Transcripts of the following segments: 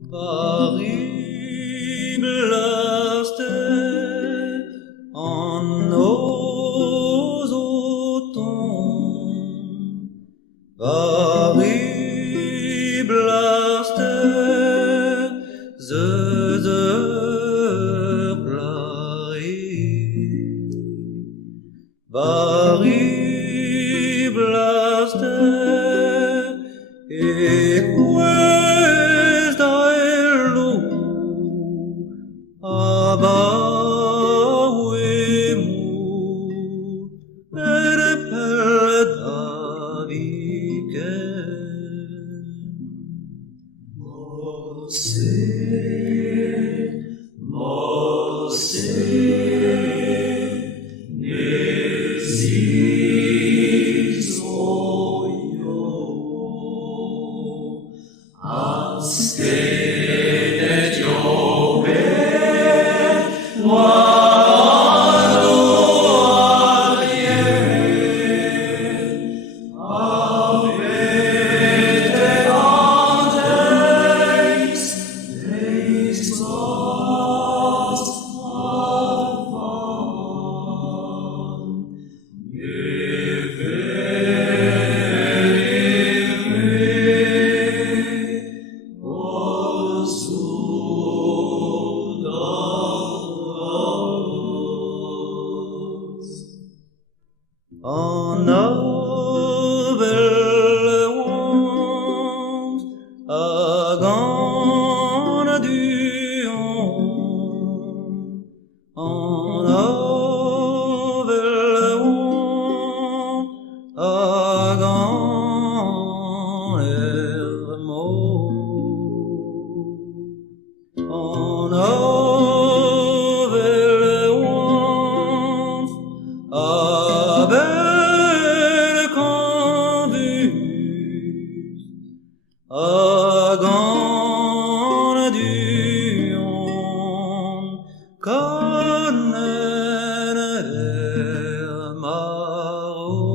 Paris blastait en nos automnes. Paris blastait Paris blastait et questa è abahuemu ed per Davike. Mosse, Astenet Jove, Vado adien, avete antes, Deis vast avan, en Avelleons à Ganadion, en Avelleons à Ganermo, en Avelleons à Bellecambus, à Ganadion, Caner Maro.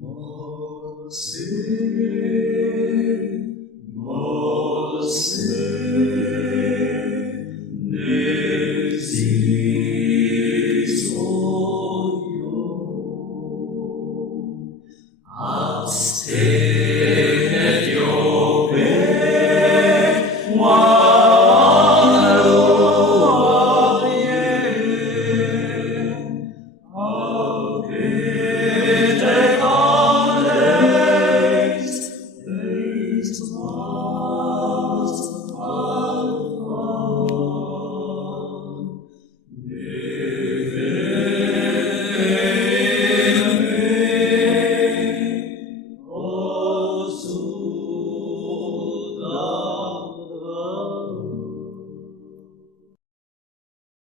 Mosse, Astenet Jove, Vado adien, avete antes, Deis vast